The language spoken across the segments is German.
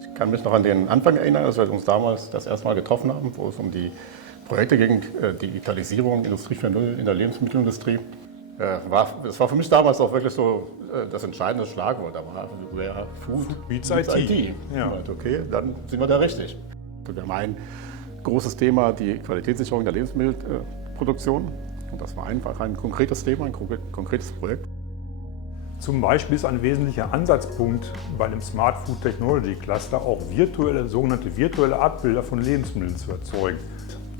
Ich kann mich noch an den Anfang erinnern, als wir uns damals das erste Mal getroffen haben, wo es um die Projekte gegen Digitalisierung, Industrie 4.0 in der Lebensmittelindustrie es war für mich damals auch wirklich so das entscheidende Schlagwort. Da war Food meets IT. Ja. Okay, dann sind wir da richtig. Wir haben ein großes Thema, die Qualitätssicherung der Lebensmittelproduktion. Und das war einfach ein konkretes Thema, ein konkretes Projekt. Zum Beispiel ist ein wesentlicher Ansatzpunkt bei dem Smart Food Technology Cluster auch sogenannte virtuelle Abbilder von Lebensmitteln zu erzeugen.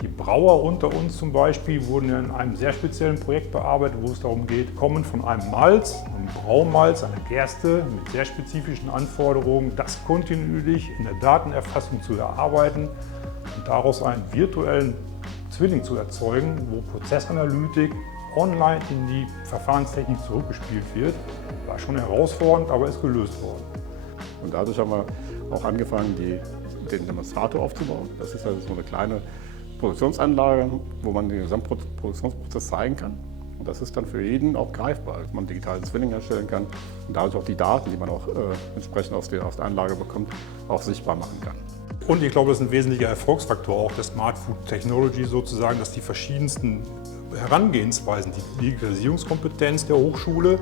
Die Brauer unter uns zum Beispiel wurden in einem sehr speziellen Projekt bearbeitet, wo es darum geht, kommen von einem Malz, einem Braumalz, einer Gerste mit sehr spezifischen Anforderungen, das kontinuierlich in der Datenerfassung zu erarbeiten und daraus einen virtuellen Zwilling zu erzeugen, wo Prozessanalytik online in die Verfahrenstechnik zurückgespielt wird. War schon herausfordernd, aber ist gelöst worden. Und dadurch haben wir auch angefangen, den Demonstrator aufzubauen. Das ist also so eine kleine Produktionsanlage, wo man den Gesamtproduktionsprozess zeigen kann. Und das ist dann für jeden auch greifbar, dass man einen digitalen Zwilling erstellen kann und dadurch auch die Daten, die man auch entsprechend aus der Anlage bekommt, auch sichtbar machen kann. Und ich glaube, das ist ein wesentlicher Erfolgsfaktor auch der Smart Food Technology sozusagen, dass die verschiedensten Herangehensweisen, die Digitalisierungskompetenz der Hochschule,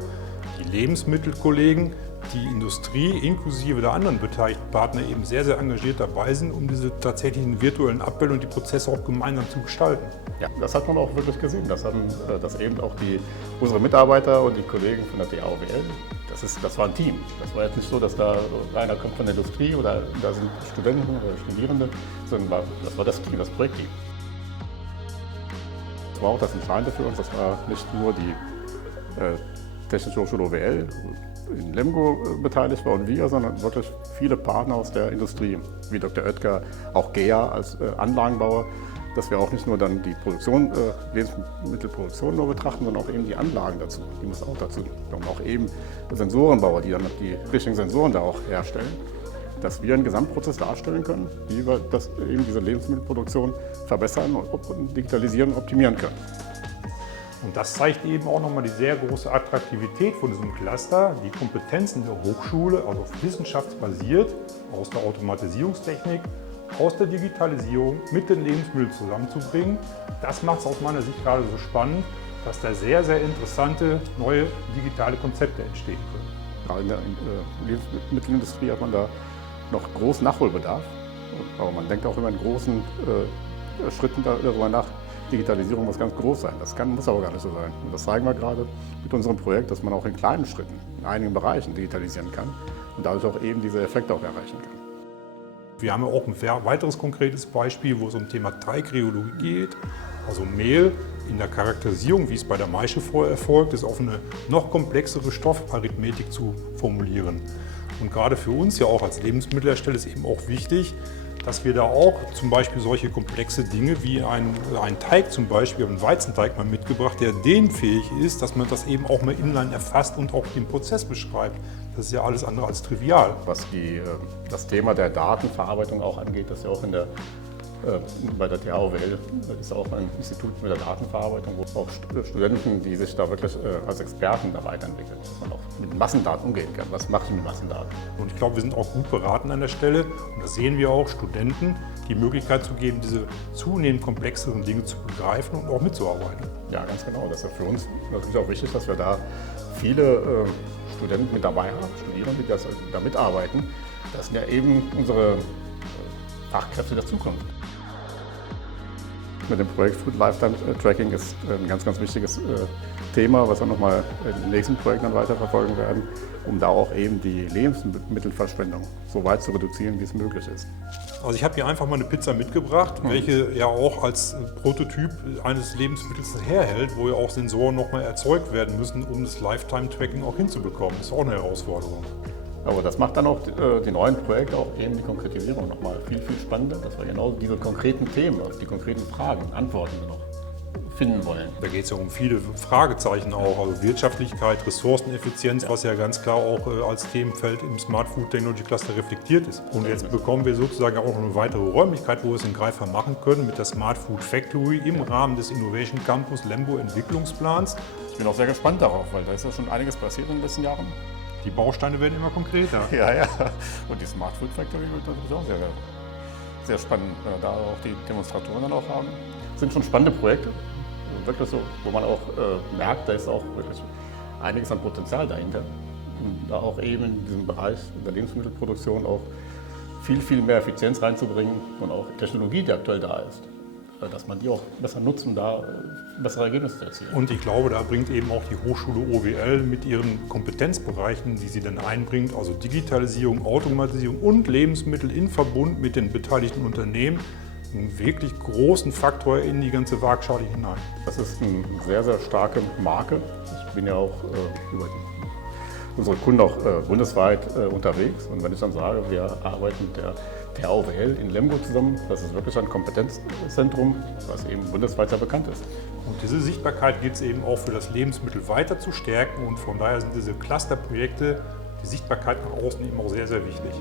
die Lebensmittelkollegen, die Industrie inklusive der anderen beteiligten Partner eben sehr, sehr engagiert dabei sind, um diese tatsächlichen virtuellen Abbilder und die Prozesse auch gemeinsam zu gestalten. Ja, das hat man auch wirklich gesehen. Das eben auch unsere Mitarbeiter und die Kollegen von der DAOWL, das war ein Team. Das war jetzt nicht so, dass da einer kommt von der Industrie oder da sind Studenten oder Studierende, sondern das war das Team, das Projektteam. Das war auch das Entscheidende für uns. Das war nicht nur die Technische Hochschule OWL, in Lemgo beteiligt war und wir, sondern wirklich viele Partner aus der Industrie, wie Dr. Oetker, auch GEA als Anlagenbauer, dass wir auch nicht nur dann die Lebensmittelproduktion nur betrachten, sondern auch eben die Anlagen dazu, die müssen auch dazu. Und auch eben Sensorenbauer, die dann die richtigen Sensoren da auch herstellen, dass wir einen Gesamtprozess darstellen können, wie wir eben diese Lebensmittelproduktion verbessern und digitalisieren und optimieren können. Und das zeigt eben auch nochmal die sehr große Attraktivität von diesem Cluster, die Kompetenzen der Hochschule, also wissenschaftsbasiert, aus der Automatisierungstechnik, aus der Digitalisierung mit den Lebensmitteln zusammenzubringen. Das macht es aus meiner Sicht gerade so spannend, dass da sehr, sehr interessante neue digitale Konzepte entstehen können. Gerade in der Lebensmittelindustrie hat man da noch großen Nachholbedarf, aber man denkt auch immer in großen Schritten darüber nach, Digitalisierung muss ganz groß sein. Das muss aber gar nicht so sein. Und das zeigen wir gerade mit unserem Projekt, dass man auch in kleinen Schritten, in einigen Bereichen digitalisieren kann und dadurch auch eben diese Effekte auch erreichen kann. Wir haben ja auch ein weiteres konkretes Beispiel, wo es um Thema Teigreologie geht. Also Mehl in der Charakterisierung, wie es bei der Maische vorher erfolgt, ist auf eine noch komplexere Stoffarithmetik zu formulieren. Und gerade für uns ja auch als Lebensmittelhersteller ist eben auch wichtig, dass wir da auch zum Beispiel solche komplexe Dinge wie einen Teig zum Beispiel, einen Weizenteig mal mitgebracht, der dehnfähig ist, dass man das eben auch mal inline erfasst und auch den Prozess beschreibt. Das ist ja alles andere als trivial. Was das Thema der Datenverarbeitung auch angeht, das ist ja auch bei der DAOWL ist auch ein Institut mit der Datenverarbeitung, wo auch Studenten, die sich da wirklich als Experten da weiterentwickeln, dass man auch mit Massendaten umgehen kann. Was mache ich mit Massendaten? Und ich glaube, wir sind auch gut beraten an der Stelle. Und da sehen wir auch Studenten die Möglichkeit zu geben, diese zunehmend komplexeren Dinge zu begreifen und auch mitzuarbeiten. Ja, ganz genau. Das ist ja für uns natürlich auch wichtig, dass wir da viele Studenten mit dabei haben, Studierende, die da mitarbeiten. Das sind ja eben unsere Fachkräfte der Zukunft. Mit dem Projekt Food Lifetime Tracking ist ein ganz, ganz wichtiges Thema, was wir nochmal im nächsten Projekt dann weiterverfolgen werden, um da auch eben die Lebensmittelverschwendung so weit zu reduzieren, wie es möglich ist. Also ich habe hier einfach mal eine Pizza mitgebracht, welche ja auch als Prototyp eines Lebensmittels herhält, wo ja auch Sensoren nochmal erzeugt werden müssen, um das Lifetime-Tracking auch hinzubekommen. Das ist auch eine Herausforderung. Aber das macht dann auch die neuen Projekte, auch eben die Konkretisierung nochmal viel, viel spannender, dass wir genau diese konkreten Themen, die konkreten Fragen, Antworten noch finden wollen. Da geht es ja um viele Fragezeichen auch, also Wirtschaftlichkeit, Ressourceneffizienz, was ja ganz klar auch als Themenfeld im Smart Food Technology Cluster reflektiert ist. Und jetzt bekommen wir sozusagen auch eine weitere Räumlichkeit, wo wir es in Greifswald machen können mit der Smart Food Factory im Rahmen des Innovation Campus Lemgo Entwicklungsplans. Ich bin auch sehr gespannt darauf, weil da ist ja schon einiges passiert in den letzten Jahren. Die Bausteine werden immer konkreter. Ja, ja. Und die Smart Food Factory wird natürlich auch sehr, sehr spannend, wenn wir da auch die Demonstratoren dann auch haben. Das sind schon spannende Projekte, wirklich so, wo man auch merkt, da ist auch wirklich einiges an Potenzial dahinter. Und da auch eben in diesem Bereich der Lebensmittelproduktion auch viel mehr Effizienz reinzubringen und auch Technologie, die aktuell da ist, dass man die auch besser nutzt, um da bessere Ergebnisse zu erzielen. Und ich glaube, da bringt eben auch die Hochschule OWL mit ihren Kompetenzbereichen, die sie dann einbringt, also Digitalisierung, Automatisierung und Lebensmittel in Verbund mit den beteiligten Unternehmen, einen wirklich großen Faktor in die ganze Waagschale hinein. Das ist eine sehr, sehr starke Marke. Ich bin ja auch über unsere Kunden auch bundesweit unterwegs. Und wenn ich dann sage, wir arbeiten mit der THOWL in Lemgo zusammen, das ist wirklich ein Kompetenzzentrum, was eben bundesweit sehr bekannt ist. Und diese Sichtbarkeit gilt es eben auch für das Lebensmittel weiter zu stärken. Und von daher sind diese Clusterprojekte, die Sichtbarkeit nach außen eben auch sehr, sehr wichtig.